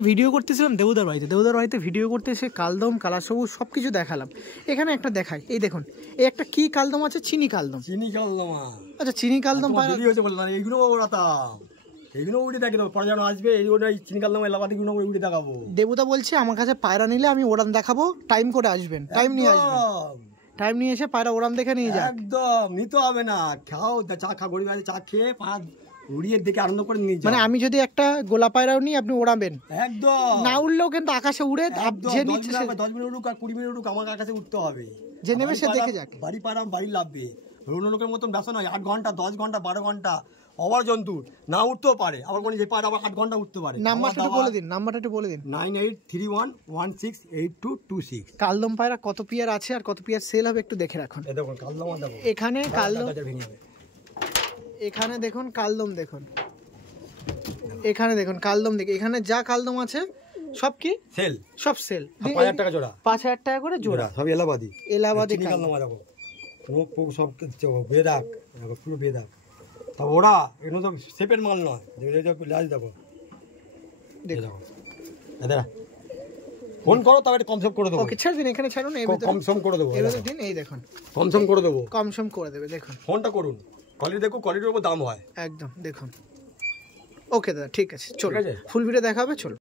Video করতেছিলাম দেবুদার বাড়িতে video করতে এসে কালদম কালা সবুজ সব কিছু দেখালাম। এখানে একটা দেখাই, এই দেখুন এই একটা কি কালদম আছে, চিনি কালদম। আচ্ছা চিনি কালদম এইগুলো ওড়াতাম, এইগুলো উড়ে দেখে পরে যেন আসবে এই চিনি কালদম এলাকাগুলো উড়ে দেখাবো। দেবুদা বলছে আমার কাছে পায়রা নিলে আমি ওড়ান দেখাবো, টাইম করে আসবেন, টাইম নিয়ে আসবেন, টাইম নিয়ে এসে পায়রা ওড়ান দেখে নিয়ে যান। একদম নিতে হবে না, খাও চা খা, গরিব আছে চা খেয়ে উড়িয়ে দেখে আনন্দ করে নিয়ে যাও। মানে আমি যদি একটা গোলা পায়রাও নিই আপনি ওড়াবেন একদম, না উড়লেও কিন্তু আকাশে উড়ে 10 মিনিট উড়ুক আর 20 মিনিট উড়ুক আমার আকাশে উঠতে হবে, যে নেমে সে দেখে যাক। বাড়ি পাড়াম বাড়ি লাভবে, অন্য লোকের মতন ব্যস্ত নয় 8 ঘন্টা 10 ঘন্টা 12 ঘন্টা। অবার জন্তু না উঠতেও পারে, আবার কোন যে পায়রা আবার 8 ঘন্টা উঠতে পারে। নাম্বারটা একটু বলে দিন 9831168226। কালদম পায়রা কত পিয়ার আছে আর কত পিয়ার সেল হবে একটু দেখে রাখুন। দেখুন কালদম, এখানে কালদম, এখানে দেখুন কালদম, দেখুন এখানে দেখুন কালদম, দেখি এখানে যা কালদম আছে সব কি সেল, সব সেল। 5000 টাকা জোড়া, 5000 টাকা করে জোড়া, সব এলাহাবাদি কালদম। দেখো মুখ ফুক সব বেদাক, পুরো বেদাক। তা ওরা এগুলো তো শেপের মাল নয়, লাজ দেখো দেখো দাদা ফোন করো তবে কমসম করে দেবো। ওকে ছেড়ে দিন, এখানে ছাড়ুন, এই ভিতরে কমসম করে দেবো, এই ভিতরে দিন, এই দেখুন কমসম করে দেবো, কমসম করে দেবে। দেখুন ফোনটা করুন, কোয়ালিটি দেখো, কোয়ালিটির উপর দাম হয় একদম। দেখুন ওকে দাদা ঠিক আছে, চলো ফুল ভিডিও দেখা হবে, চলো।